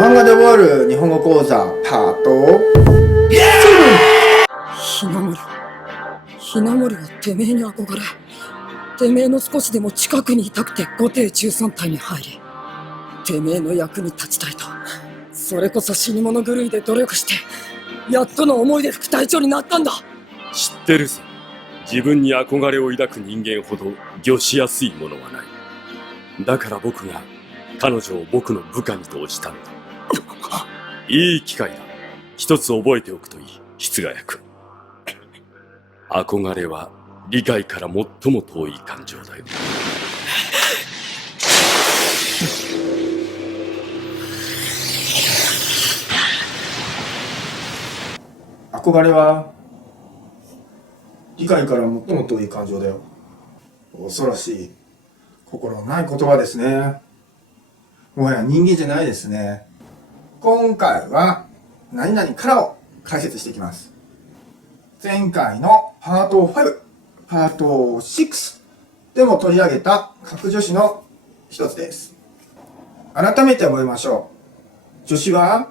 漫画で覚える日本語講座パートひなもり。ひなもりはてめえに憧れ、てめえの少しでも近くにいたくて5艇13体に入り、てめえの役に立ちたいと、それこそ死に物狂いで努力して、やっとの思いで副隊長になったんだ。知ってるぞ。自分に憧れを抱く人間ほど御しやすいものはない。だから僕が彼女を僕の部下にとしたんだ。いい機会だ。一つ覚えておくといい、室ヶ谷君。憧れは理解から最も遠い感情だよ。憧れは理解から最も遠い感情だよ。恐ろしい心のない言葉ですね。もはや人間じゃないですね。今回は何々からを解説していきます。前回のパート5、パート6でも取り上げた格助詞の一つです。改めて覚えましょう。助詞は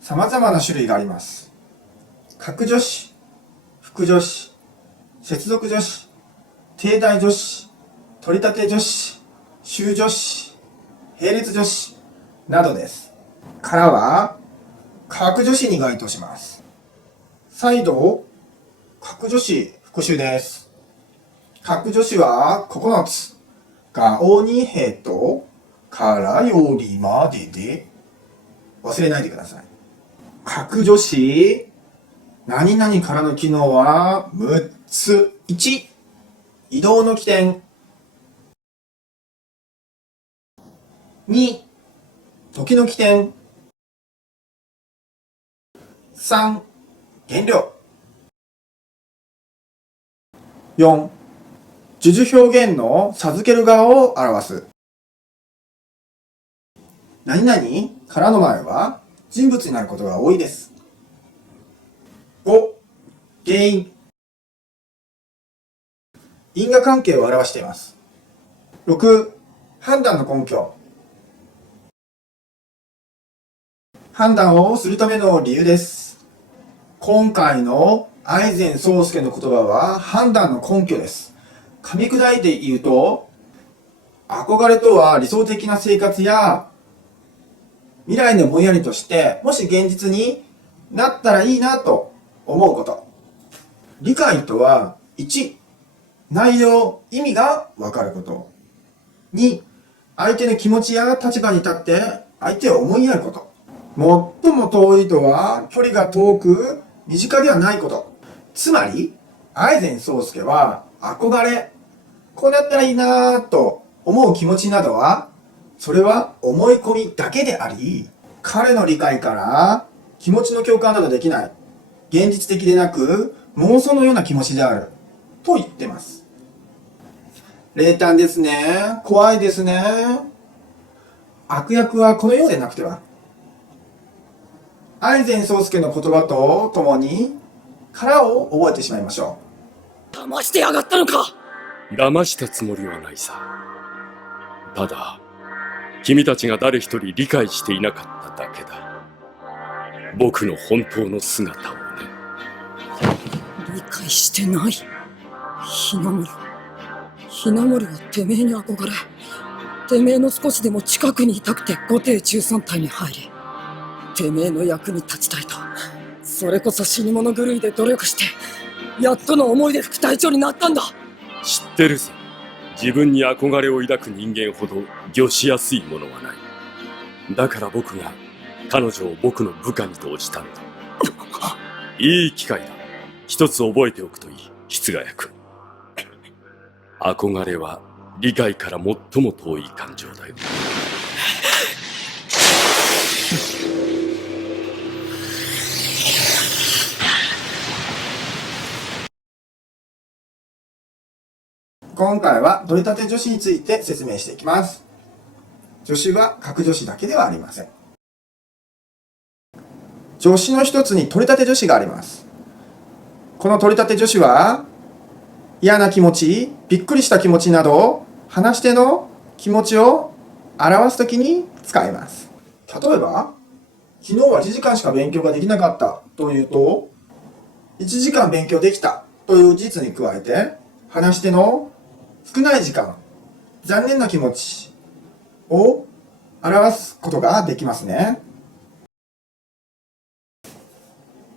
様々な種類があります。格助詞、副助詞、接続助詞、定題助詞、取り立て助詞、終助詞、並列助詞などです。からは格助詞に該当します。再度、格助詞復習です。格助詞は9つ。がおにへとからよりまでで忘れないでください。格助詞何々からの機能は6つ。1、移動の起点。2、時の起点。3、原料。4、授受表現の授ける側を表す。何々からの前は人物になることが多いです。5、原因。因果関係を表しています。6、判断の根拠。判断をするための理由です。今回の愛禅宗介の言葉は判断の根拠です。噛み砕いて言うと、憧れとは理想的な生活や未来のぼんやりとして、もし現実になったらいいなと思うこと。理解とは、1、内容、意味がわかること。2、相手の気持ちや立場に立って相手を思いやること。最も遠いとは、距離が遠く、身近ではないこと。つまり、愛禅宗介は憧れ、こうなったらいいなぁと思う気持ちなどは、それは思い込みだけであり、彼の理解から気持ちの共感などできない。現実的でなく妄想のような気持ちである。と言ってます。冷淡ですね。怖いですね。悪役はこのようでなくては。愛禅宗介の言葉とともに、殻を覚えてしまいましょう。騙してやがったのか。騙したつもりはないさ。ただ、君たちが誰一人理解していなかっただけだ。僕の本当の姿をね。理解してない。ひなもり。ひなもりはてめえに憧れ、てめえの少しでも近くにいたくて5艇13体に入り、てめえの役に立ちたいと、それこそ死に物狂いで努力して、やっとの思いで副隊長になったんだ。知ってるぞ。自分に憧れを抱く人間ほど御しやすいものはない。だから僕が彼女を僕の部下にとしたんだ。いい機会だ。一つ覚えておくといい、室ヶ谷君。憧れは理解から最も遠い感情だよ。今回は取り立て助詞について説明していきます。助詞は格助詞だけではありません。助詞の一つに取り立て助詞があります。この取り立て助詞は嫌な気持ち、びっくりした気持ちなど話し手の気持ちを表すときに使います。例えば、昨日は1時間しか勉強ができなかったというと、1時間勉強できたという事実に加えて、話し手の少ない時間、残念な気持ちを表すことができますね。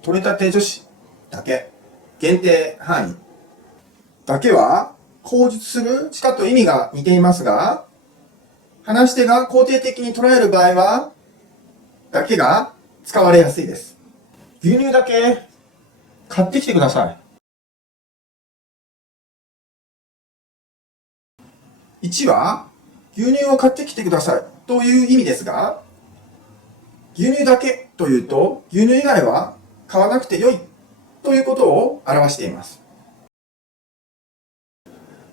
取れたて女子だけ、限定範囲だけは口述するしかと意味が似ていますが、話し手が肯定的に捉える場合は、だけが使われやすいです。牛乳だけ買ってきてください。1は、牛乳を買ってきてくださいという意味ですが、牛乳だけというと、牛乳以外は買わなくてよいということを表しています。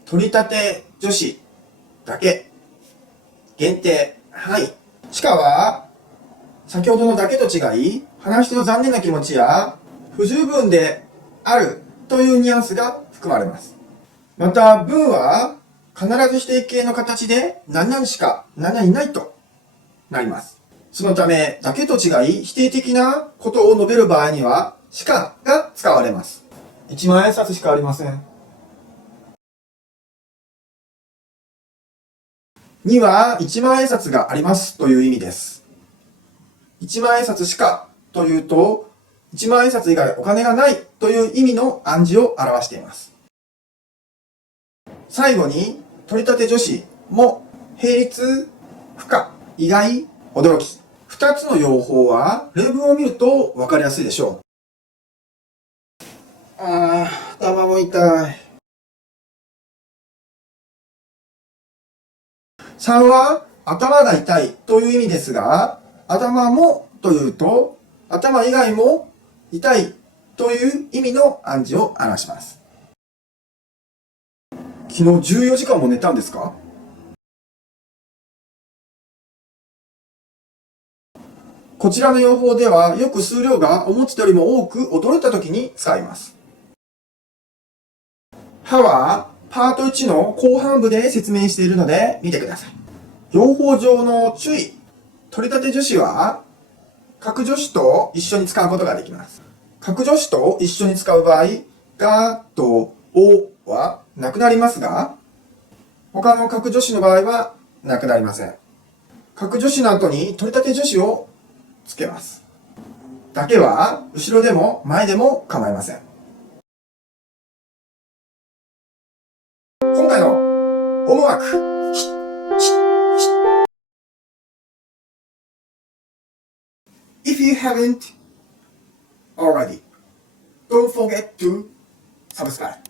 取り立て女子だけ、限定範囲。しかは、先ほどのだけと違い、話し手の残念な気持ちや不十分であるというニュアンスが含まれます。また、文は必ず否定形の形で何々しか何々ないとなります。そのため、だけと違い否定的なことを述べる場合には、しかが使われます。1万円札しかありません。2は1万円札がありますという意味です。1万円札しかというと、1万円札以外お金がないという意味の暗示を表しています。最後に、取り立て女子も、並立、不可、意外、驚き。2つの用法は、例文を見ると分かりやすいでしょう。頭も痛い。3は、頭が痛いという意味ですが、頭もというと、頭以外も痛いという意味の暗示を表します。昨日14時間も寝たんですか？こちらの用法ではよく数量が思ってたよりも多く驚いた時に使います。ははパート1の後半部で説明しているので見てください。用法上の注意。取り立て助詞は格助詞と一緒に使うことができます。格助詞と一緒に使う場合、がとおはなくなりますが、他の格助詞の場合はなくなりません。格助詞の後に取り立て助詞をつけます。だけは後ろでも前でも構いません。今回のホームワーク。If you haven't already, don't forget to subscribe.